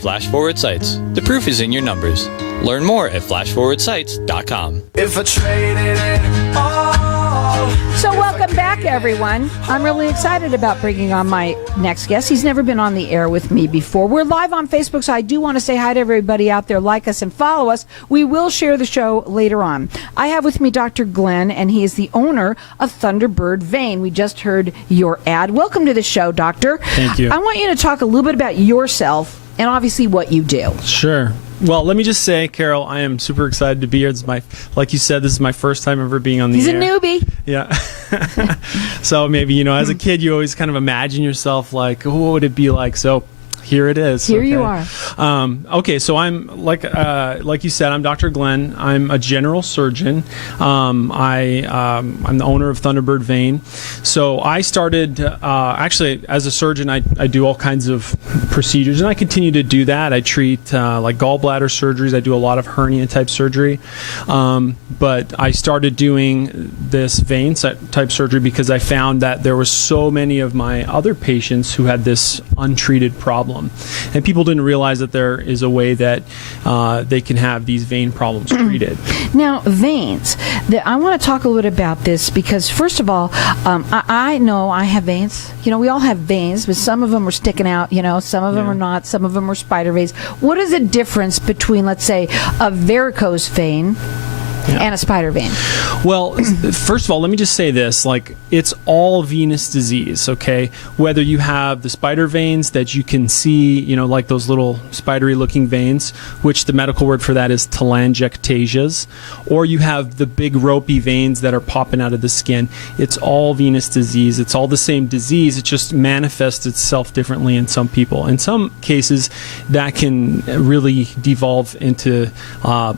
Flash-forward sites. The proof is in your numbers. Learn more at flashforwardsites.com. If I traded it all. So welcome back, everyone. I'm really excited about bringing on my next guest. He's never been on the air with me before. We're live on Facebook, so I do want to say hi to everybody out there. Like us and follow us. We will share the show later on. I have with me Dr. Glenn, and he is the owner of Thunderbird Vein. We just heard your ad. Welcome to the show, Doctor. Thank you. I want you to talk a little bit about yourself and obviously what you do. Sure. Well, let me just say, Carol, I am super excited to be here. It's like you said, this is my first time ever being on the air. He's a newbie. Yeah. So maybe, as a kid, you always kind of imagine yourself like, what would it be like? So here it is. Here you are. Okay, so I'm like you said, I'm Dr. Glenn. I'm a general surgeon. I'm the owner of Thunderbird Vein. So I started actually as a surgeon. I do all kinds of procedures, and I continue to do that. I treat like gallbladder surgeries. I do a lot of hernia type surgery. But I started doing this vein type surgery because I found that there were so many of my other patients who had this untreated problem. And people didn't realize that there is a way that they can have these vein problems treated. Now, veins. I want to talk a little bit about this because, first of all, I know I have veins. We all have veins, but some of them are sticking out. Some of them are not. Some of them are spider veins. What is the difference between, let's say, a varicose vein and a spider vein? Well, first of all, let me just say this. It's all venous disease, okay? Whether you have the spider veins that you can see, like those little spidery-looking veins, which the medical word for that is telangiectasias, or you have the big ropey veins that are popping out of the skin. It's all venous disease. It's all the same disease. It just manifests itself differently in some people. In some cases, that can really devolve into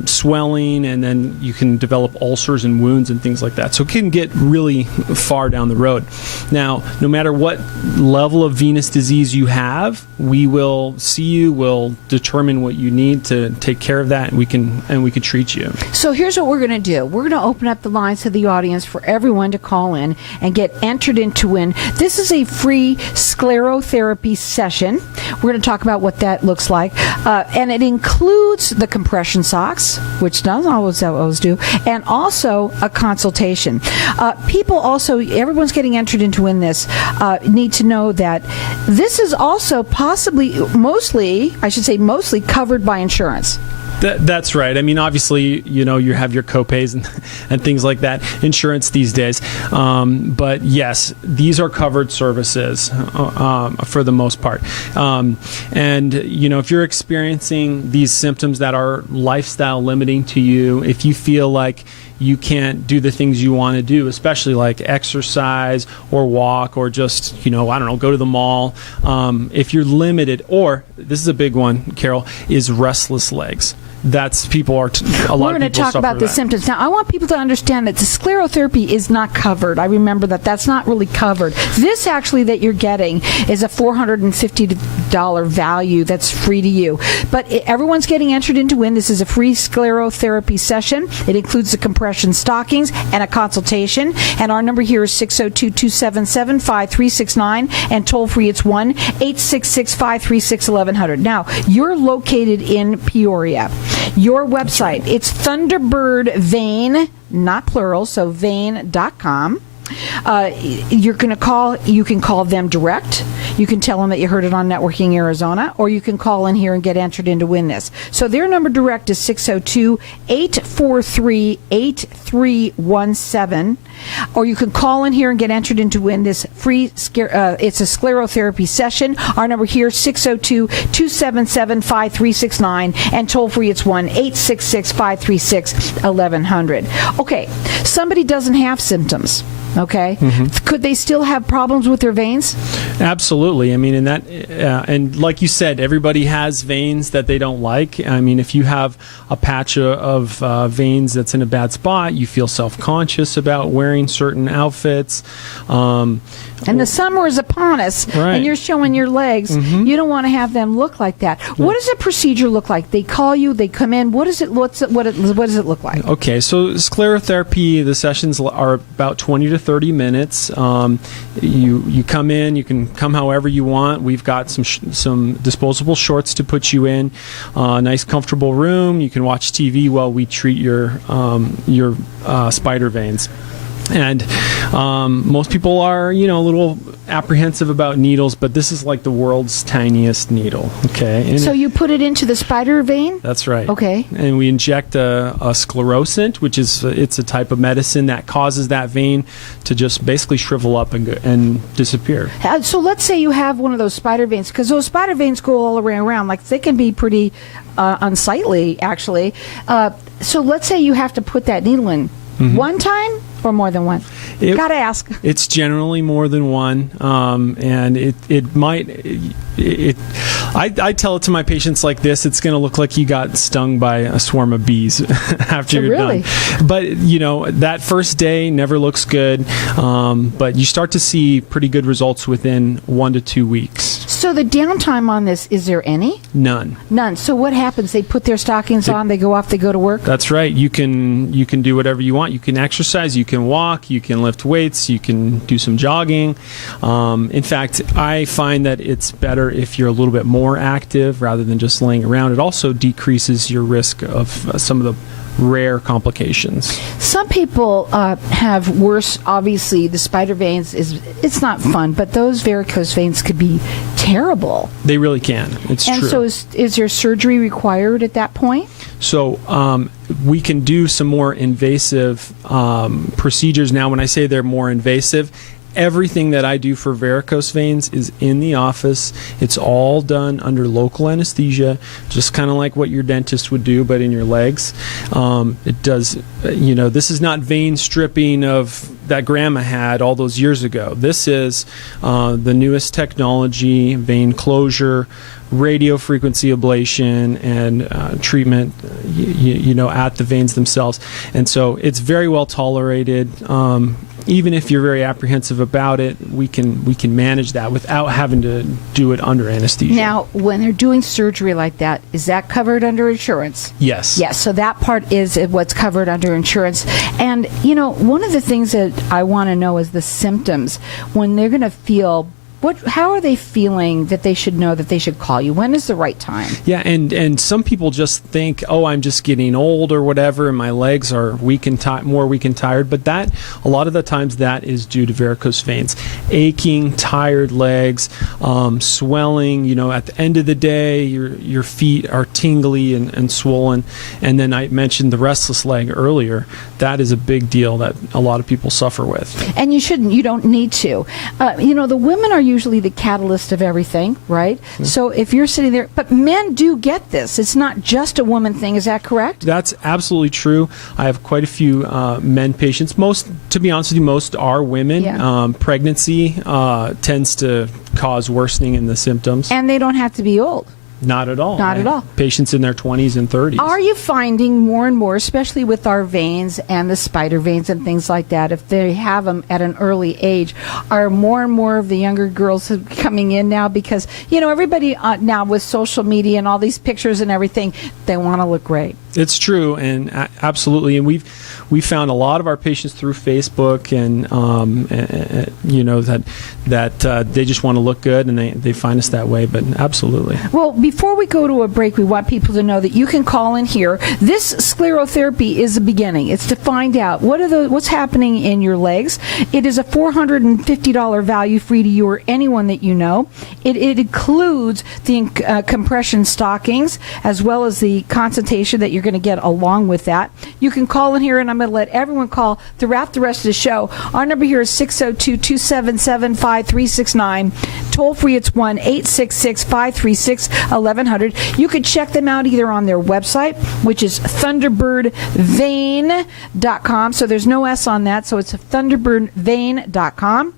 swelling, and then you can develop ulcers and wounds and things like that. So it can get really far down the road. Now, no matter what level of venous disease you have, we will see you, we'll determine what you need to take care of that, and we can treat you. So here's what we're going to do. We're going to open up the lines to the audience for everyone to call in and get entered in to win. This is a free sclerotherapy session. We're going to talk about what that looks like. And it includes the compression socks, which doesn't always do, and also a consultation. People also, everyone's getting entered in to win this, need to know that this is also mostly covered by insurance. That's right. I mean, obviously, you have your copays and things like that, insurance these days. But yes, these are covered services for the most part. And, if you're experiencing these symptoms that are lifestyle limiting to you, if you feel like you can't do the things you want to do, especially like exercise or walk or just, go to the mall. If you're limited, or this is a big one, Carol, is restless legs. That's We're going to talk about the symptoms. Now, I want people to understand that the sclerotherapy is not covered. I remember that's not really covered. This actually that you're getting is a $450 value that's free to you. But everyone's getting entered in to win. This is a free sclerotherapy session. It includes the compression stockings and a consultation. And our number here is 602-277-5369. And toll free, it's 1-866-536-1100. Now, you're located in Peoria. Your website, it's Thunderbird Vein, not plural, so vein.com. You can call them direct. You can tell them that you heard it on Networking Arizona, or you can call in here and get entered in to win this. So their number direct is 602-843-8317, or you can call in here and get entered in to win this free, it's a sclerotherapy session. Our number here, 602-277-5369, and toll free, it's 1-866-536-1100. Okay, somebody doesn't have symptoms. Okay. Mm-hmm. Could they still have problems with their veins? Absolutely. I mean, and like you said, everybody has veins that they don't like. I mean, if you have a patch of veins that's in a bad spot, you feel self-conscious about wearing certain outfits. And the summer is upon us, Right. and you're showing your legs. You don't want to have them look like that. What does a procedure look like? They call you, they come in. What does it what does it look like? Okay, so sclerotherapy, the sessions are about 20 to 30 minutes. You come in, you can come however you want. We've got some disposable shorts to put you in, nice comfortable room. You can watch TV while we treat your spider veins. And most people are, a little apprehensive about needles, but this is like the world's tiniest needle. Okay. And So you put it into the spider vein? that's right. Okay. And we inject a sclerosant, which is it's a type of medicine that causes that vein to just basically shrivel up and disappear. So let's say you have one of those spider veins, because those spider veins go all around. Like, they can be pretty unsightly, actually. So let's say you have to put that needle in one time or more than one. Gotta ask. It's generally more than one, and it might. I tell it to my patients like this: it's going to look like you got stung by a swarm of bees after you're Really? done. But that first day never looks good, but you start to see pretty good results within 1 to 2 weeks. So the downtime on this, is there any? None. None. So what happens? They put their stockings on, they go off, they go to work? That's right. You can do whatever you want. You can exercise, you can walk, you can lift weights, you can do some jogging. In fact, I find that it's better if you're a little bit more active rather than just laying around. It also decreases your risk of some of the rare complications. Some people have worse. Obviously, the spider veins it's not fun, but those varicose veins could be terrible. They really can. It's And true. so is there surgery required at that point? So we can do some more invasive procedures. Now, when I say they're more invasive, everything that I do for varicose veins is in the office. It's all done under local anesthesia, just kind of like what your dentist would do, but in your legs. It does, this is not vein stripping of that grandma had all those years ago. This is the newest technology, vein closure, radio frequency ablation, and treatment, at the veins themselves. And so it's very well tolerated. Even if you're very apprehensive about it, we can manage that without having to do it under anesthesia. Now, when they're doing surgery like that, is that covered under insurance? Yes. Yes, so that part is what's covered under insurance. And, one of the things that I want to know is the symptoms when they're going to feel. How are they feeling that they should know that they should call you? When is the right time? Yeah, and some people just think, I'm just getting old or whatever, and my legs are more weak and tired. But that, a lot of the times, that is due to varicose veins, aching, tired legs, swelling. At the end of the day, your feet are tingly and swollen. And then I mentioned the restless leg earlier. That is a big deal that a lot of people suffer with. And you shouldn't. You don't need to. The women are usually the catalyst of everything, right? So if you're sitting there, but men do get this. It's not just a woman thing. Is that correct? That's absolutely true. I have quite a few men patients. To be honest with you, most are women. Yeah. Pregnancy tends to cause worsening in the symptoms. And they don't have to be old. Not at all. Not at all. Patients in their 20s and 30s. Are you finding more and more, especially with our veins and the spider veins and things like that, if they have them at an early age, are more and more of the younger girls coming in now? Because, everybody now with social media and all these pictures and everything, they want to look great. It's true, and absolutely. And we found a lot of our patients through Facebook, and that they just want to look good, and they find us that way. But absolutely. Well, before we go to a break, we want people to know that you can call in here. This sclerotherapy is a beginning. It's to find out what's happening in your legs. It is a $450 value, free to you or anyone that you know. It includes the compression stockings as well as the consultation that you're going to get along with that. You can call in here, and I'm going to let everyone call throughout the rest of the show. Our number here is 602-277-5369. Toll free, it's 1-866-536-1100. You can check them out either on their website, which is thunderbirdvein.com. So there's no S on that, so it's thunderbirdvein.com.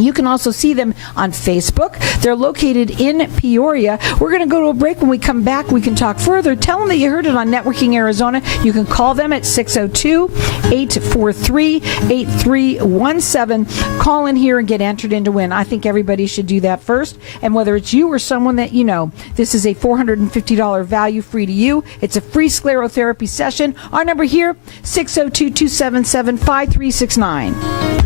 You can also see them on Facebook. They're located in Peoria. We're going to go to a break. When we come back, we can talk further. Tell them that you heard it on Networking Arizona. You can call them at 602-843-8317. Call in here and get entered in to win. I think everybody should do that first. And whether it's you or someone that you know, this is a $450 value free to you. It's a free sclerotherapy session. Our number here, 602-277-5369.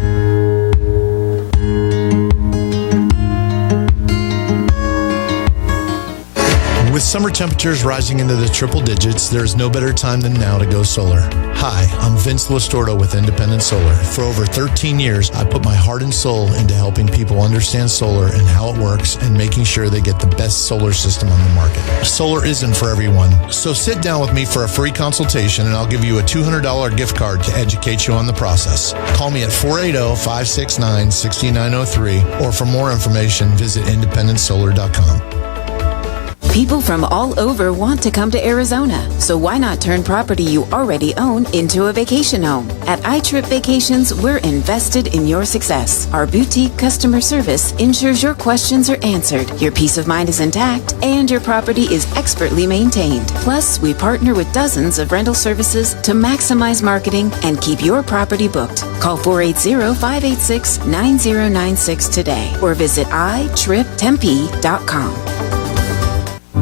With summer temperatures rising into the triple digits, there's no better time than now to go solar. Hi, I'm Vince Listordo with Independent Solar. For over 13 years, I put my heart and soul into helping people understand solar and how it works and making sure they get the best solar system on the market. Solar isn't for everyone, so sit down with me for a free consultation and I'll give you a $200 gift card to educate you on the process. Call me at 480-569-6903 or for more information, visit independentsolar.com. People from all over want to come to Arizona, so why not turn property you already own into a vacation home? At iTrip Vacations, we're invested in your success. Our boutique customer service ensures your questions are answered, your peace of mind is intact, and your property is expertly maintained. Plus, we partner with dozens of rental services to maximize marketing and keep your property booked. Call 480-586-9096 today or visit itriptempe.com.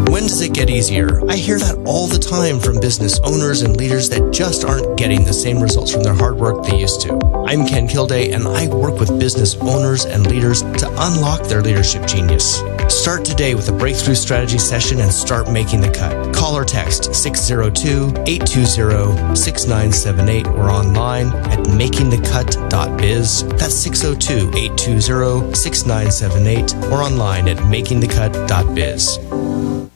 When does it get easier? I hear that all the time from business owners and leaders that just aren't getting the same results from their hard work they used to. I'm Ken Kilday, and I work with business owners and leaders to unlock their leadership genius. Start today with a breakthrough strategy session and start making the cut. Call or text 602-820-6978 or online at makingthecut.biz. That's 602-820-6978 or online at makingthecut.biz.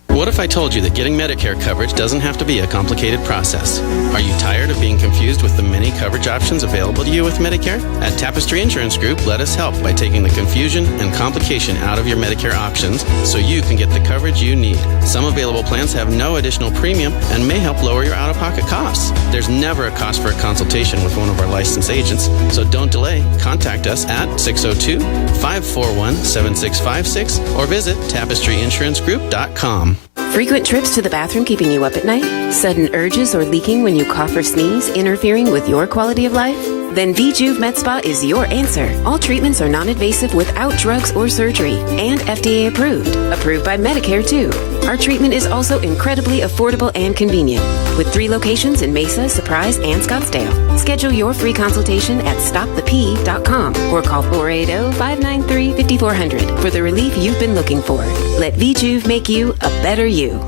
What if I told you that getting Medicare coverage doesn't have to be a complicated process? Are you tired of being confused with the many coverage options available to you with Medicare? At Tapestry Insurance Group, let us help by taking the confusion and complication out of your Medicare options so you can get the coverage you need. Some available plans have no additional premium and may help lower your out-of-pocket costs. There's never a cost for a consultation with one of our licensed agents, so don't delay. Contact us at 602-541-7656 or visit tapestryinsurancegroup.com. Frequent trips to the bathroom keeping you up at night? Sudden urges or leaking when you cough or sneeze interfering with your quality of life? Then VJuve Med Spa is your answer. All treatments are non-invasive without drugs or surgery and FDA approved. Approved by Medicare too. Our treatment is also incredibly affordable and convenient. With 3 locations in Mesa, Surprise, and Scottsdale. Schedule your free consultation at stopthep.com or call 480-593-5400 for the relief you've been looking for. Let VJuve make you a better you.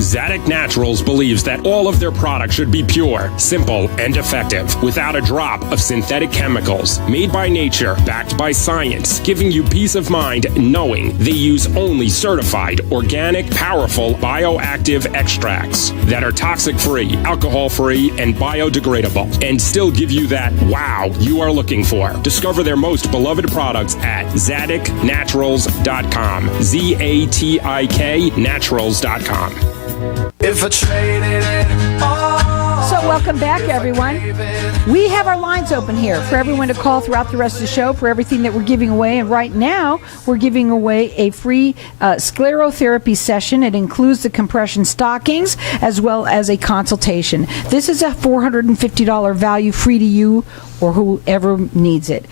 Zadig Naturals believes that all of their products should be pure, simple, and effective, without a drop of synthetic chemicals, made by nature, backed by science, giving you peace of mind knowing they use only certified, organic, powerful, bioactive extracts that are toxic-free, alcohol-free, and biodegradable, and still give you that wow you are looking for. Discover their most beloved products at zadignaturals.com. ZATIK naturals.com. If I traded it all. So welcome back, everyone. We have our lines open here for everyone to call throughout the rest of the show for everything that we're giving away. And right now, we're giving away a free sclerotherapy session. It includes the compression stockings as well as a consultation. This is a $450 value free to you or whoever needs it.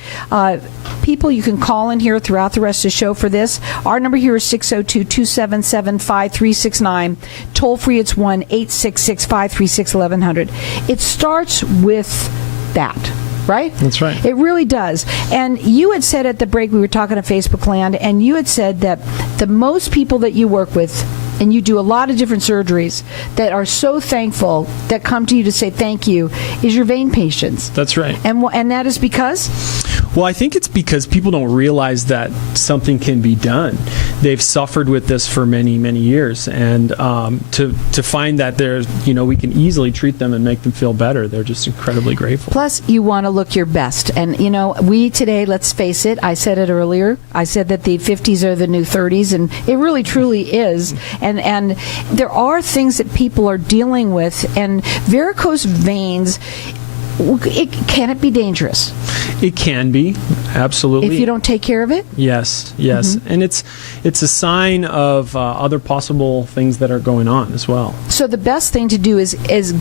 People, you can call in here throughout the rest of the show for this. Our number here is 602-277-5369. Toll free, it's 1-866-536-1100. It starts with that. Right? That's right. It really does. And you had said at the break, we were talking to Facebook Land, and you had said that the most people that you work with, and you do a lot of different surgeries that are so thankful, that come to you to say thank you, is your vein patients. That's right. And that is because? Well, I think it's because people don't realize that something can be done. They've suffered with this for many, many years, and to find that there's, we can easily treat them and make them feel better, they're just incredibly grateful. Plus, you want to look your best. And, we today, let's face it, I said it earlier, I said that the 50s are the new 30s, and it really, truly is. And there are things that people are dealing with, and varicose veins Can it be dangerous It can be, absolutely. if you don't take care of it? Yes. And it's a sign of other possible things that are going on as well. So the best thing to do is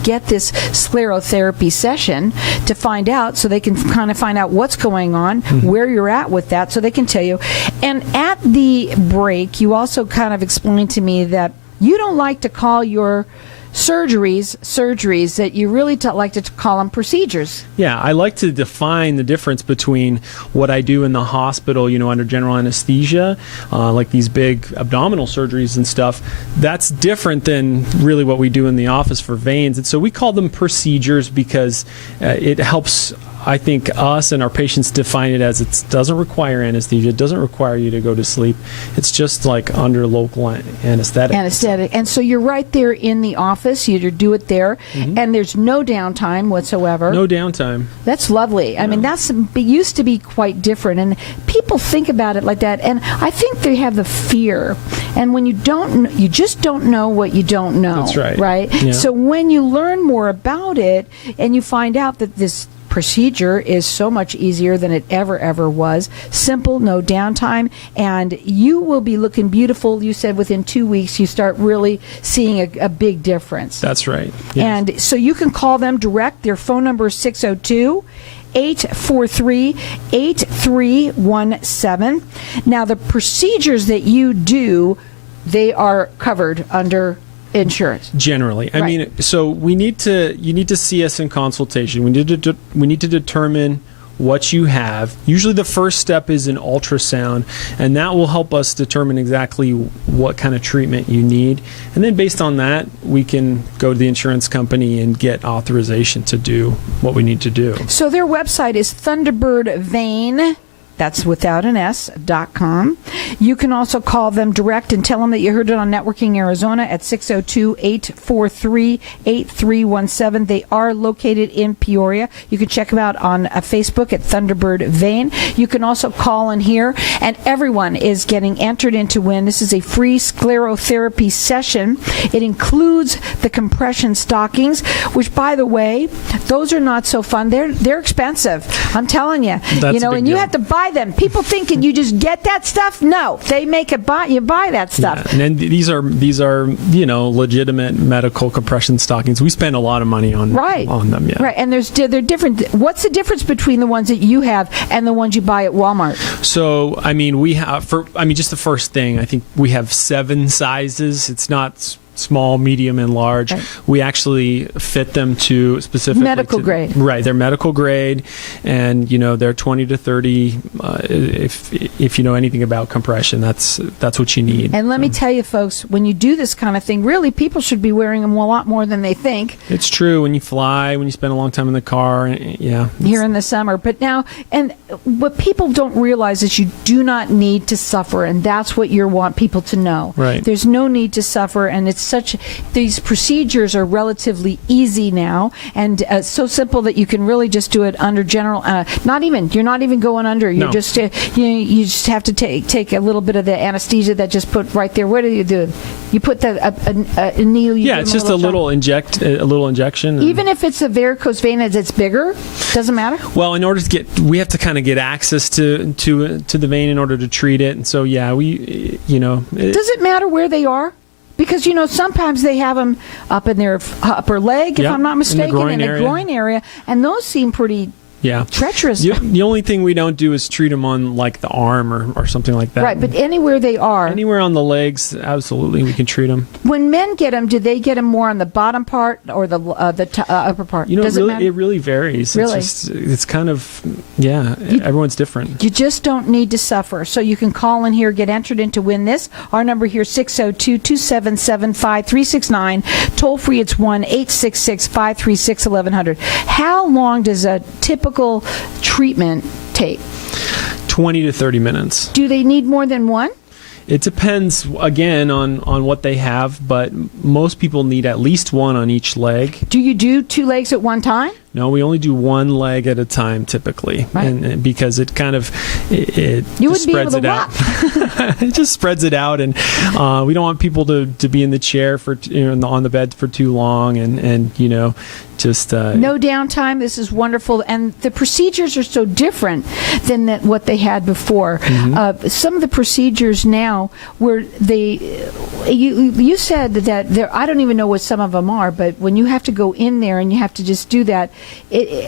get this sclerotherapy session to find out, so they can kind of find out what's going on, where you're at with that, so they can tell you. And at the break, you also kind of explained to me that you don't like to call your surgeries, that you really like to call them procedures. Yeah, I like to define the difference between what I do in the hospital, under general anesthesia, like these big abdominal surgeries and stuff. That's different than really what we do in the office for veins. And so we call them procedures because it helps, I think, us and our patients define it as it doesn't require anesthesia. It doesn't require you to go to sleep. It's just like under local anesthetic. And so you're right there in the office. You do it there, and there's no downtime whatsoever. No downtime. That's lovely. I mean, it used to be quite different, and people think about it like that. And I think they have the fear. And when you just don't know what you don't know. That's right. Right? Yeah. So when you learn more about it, and you find out that this procedure is so much easier than it ever was. Simple, no downtime, and you will be looking beautiful. You said within 2 weeks you start really seeing a big difference. That's right. Yes. And so you can call them direct. Their phone number is 602-843-8317. Now, the procedures that you do, they are covered under insurance. Generally. I mean, so you need to see us in consultation. We need to determine what you have. Usually the first step is an ultrasound, and that will help us determine exactly what kind of treatment you need. And then based on that, we can go to the insurance company and get authorization to do what we need to do. So their website is Thunderbird Vein. That's without an S.com. You can also call them direct and tell them that you heard it on Networking Arizona at 602-843-8317. They are located in Peoria. You can check them out on Facebook at Thunderbird Vein. You can also call in here, and everyone is getting entered in to win. This is a free sclerotherapy session. It includes the compression stockings, which, by the way, those are not so fun. They're expensive. I'm telling you. That's and you have to buy them. People thinking you just get that stuff. No, they make you buy that stuff. Yeah. And these are legitimate medical compression stockings. We spend a lot of money on them. Yeah. Right. And they're different. What's the difference between the ones that you have and the ones you buy at Walmart? So we have just the first thing. I think we have 7 sizes. It's not small, medium, and large. Right. We actually fit them to specifically medical grade. Right, they're medical grade, and they're 20 to 30. If you know anything about compression, that's what you need. And let me tell you, folks, when you do this kind of thing, really, people should be wearing them a lot more than they think. It's true. When you fly, when you spend a long time in the car, here in the summer. But now, and what people don't realize is you do not need to suffer, and that's what you want people to know. Right. There's no need to suffer, and these procedures are relatively easy now, and so simple that you can really just do it under general. You're not even going under. You're just you just have to take a little bit of the anesthesia that just put right there. What do you do? You put a needle. It's just a little injection. Even if it's a varicose vein, as it's bigger, doesn't matter. Well, in order to we have to kind of get access to the vein in order to treat it, and so does it matter where they are? Because, sometimes they have them up in their upper leg, if I'm not mistaken, in the groin area, and those seem pretty treacherous. The only thing we don't do is treat them on, like, the arm or something like that. Right, but anywhere they are. Anywhere on the legs, absolutely, we can treat them. When men get them, do they get them more on the bottom part or the upper part? Does it really varies. Really? It's kind of, everyone's different. You just don't need to suffer. So you can call in here, get entered in to win this. Our number here, 602-277-5369. Toll free, it's 1-866-536-1100. How long does a typical treatment take? 20 to 30 minutes. Do they need more than one? It depends, again, on what they have, but most people need at least one on each leg. Do you do 2 legs at one time? No, we only do 1 leg at a time typically, and because it kind of it just spreads it out. It just spreads it out, and we don't want people to be in the chair for on the bed for too long, and Just no downtime. This is wonderful, and the procedures are so different than what they had before. Some of the procedures now, where you said that there, I don't even know what some of them are, but when you have to go in there and you have to just do that,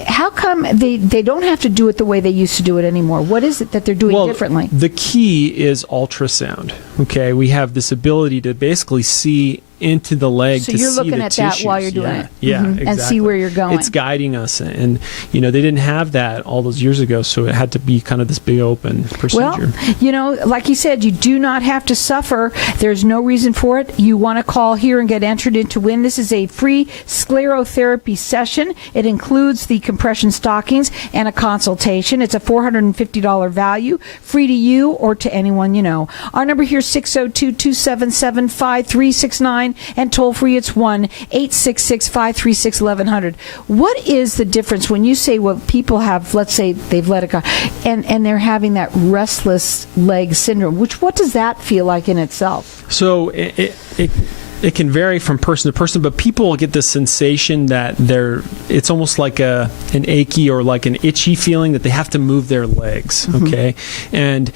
how come they don't have to do it the way they used to do it anymore? What is it that they're doing differently? The key is ultrasound. Okay, we have this ability to basically see into the leg. So to you're see looking the at tissues. that while you're doing it. Yeah, exactly. And see where you're going. It's guiding us, and they didn't have that all those years ago, so it had to be kind of this big open procedure. Well, like you said, you do not have to suffer. There's no reason for it. You want to call here and get entered in to win. This is a free sclerotherapy session. It includes the compression stockings and a consultation. It's a $450 value, free to you or to anyone you know. Our number here is 602-277-5369, and toll free it's 1-866-536-1100. What is the difference when you say what people have, let's say they've let it go, and they're having that restless leg syndrome, what does that feel like in itself? So it can vary from person to person, but people get this sensation that it's almost like an achy or like an itchy feeling that they have to move their legs, okay? And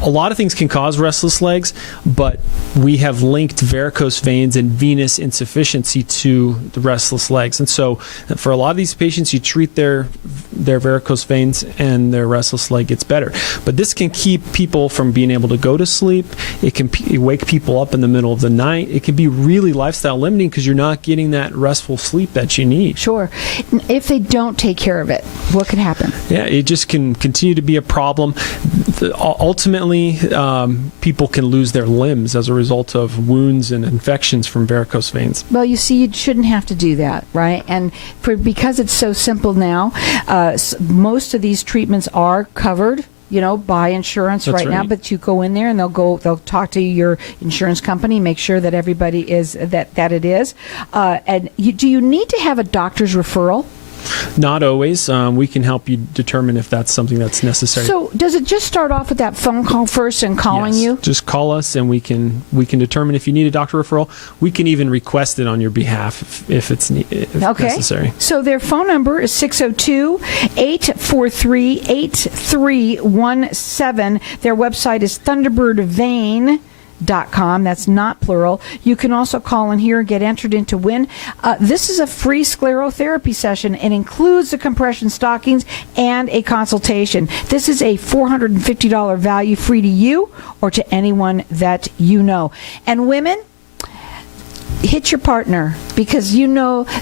a lot of things can cause restless legs, but we have linked varicose veins and venous insufficiency to the restless legs. And so for a lot of these patients, you treat their varicose veins and their restless leg gets better. But this can keep people from being able to go to sleep. It can wake people up in the middle of the night. It can be really lifestyle limiting because you're not getting that restful sleep that you need. Sure. If they don't take care of it, what could happen? Yeah, it just can continue to be a problem. Ultimately, people can lose their limbs as a result of wounds and infections from varicose veins. Well, you see, you shouldn't have to do that, right? And because it's so simple now, most of these treatments are covered, by insurance right now. But you go in there and they'll talk to your insurance company, make sure that everybody is that it is. And do you need to have a doctor's referral? Not always. We can help you determine if that's something that's necessary. So does it just start off with that phone call first and calling you? Just call us and we can determine if you need a doctor referral. We can even request it on your behalf if it's necessary. So their phone number is 602-843-8317. Their website is Thunderbird Vein. .com. That's not plural. You can also call in here and get entered in to win. This is a free sclerotherapy session. It includes the compression stockings and a consultation. This is a $450 value, free to you or to anyone that you know. And women, hit your partner because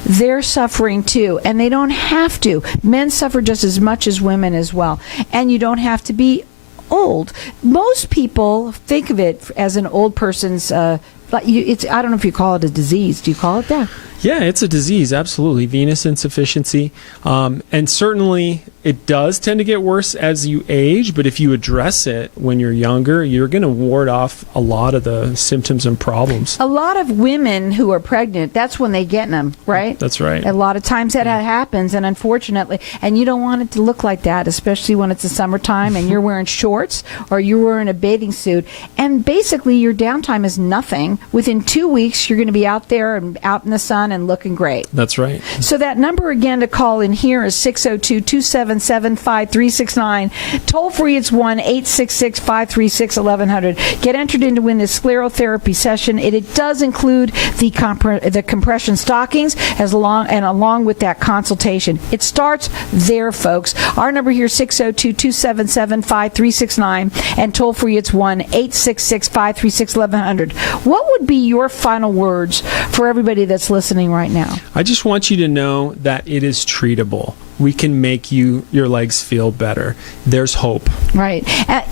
they're suffering too, and they don't have to. Men suffer just as much as women as well, and you don't have to be old. Most people think of it as an old person's I don't know if you call it a disease. Do you call it that? Yeah, it's a disease, absolutely. Venous insufficiency. And certainly it does tend to get worse as you age, but if you address it when you're younger, you're going to ward off a lot of the symptoms and problems. A lot of women who are pregnant, that's when they get them, right? That's right. A lot of times that happens, and unfortunately, and you don't want it to look like that, especially when it's the summertime and you're wearing shorts or you're wearing a bathing suit. And basically your downtime is nothing. Within 2 weeks, you're going to be out there and out in the sun and looking great. That's right. So that number again to call in here is 602-277-5369. Toll free, it's 1-866-536-1100. Get entered in to win this sclerotherapy session. It does include the compression stockings along with that consultation. It starts there, folks. Our number here is 602-277-5369, and toll free, it's 1-866-536-1100. What would be your final words for everybody that's listening right now? I just want you to know that it is treatable. We can make your legs feel better. There's hope. Right.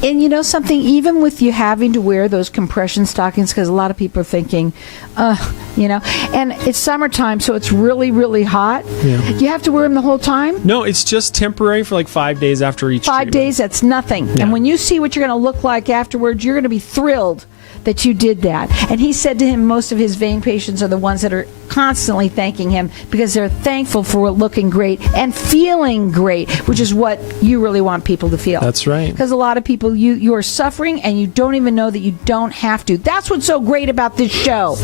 And you know something, even with you having to wear those compression stockings, because a lot of people are thinking, and it's summertime, so it's really, really hot. Yeah. You have to wear them the whole time? No, it's just temporary for like 5 days after each 5 days, that's nothing. Yeah. And when you see what you're going to look like afterwards, you're going to be thrilled that you did that. And he said to him, most of his vein patients are the ones that are constantly thanking him because they're thankful for looking great and feeling great, which is what you really want people to feel. That's right. Because a lot of people, you are suffering and you don't even know that you don't have to. That's what's so great about this show,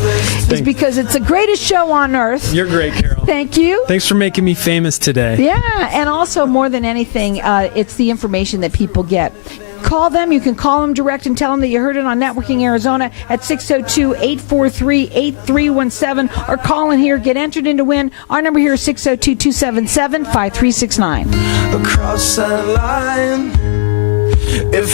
is because it's the greatest show on earth. You're great, Carol. Thank you. Thanks for making me famous today. Yeah, and also more than anything, it's the information that people get. Call them. You can call them direct and tell them that you heard it on Networking Arizona at 602-843-8317, or call in here. Get entered in to win. Our number here is 602-277-5369. across that line. If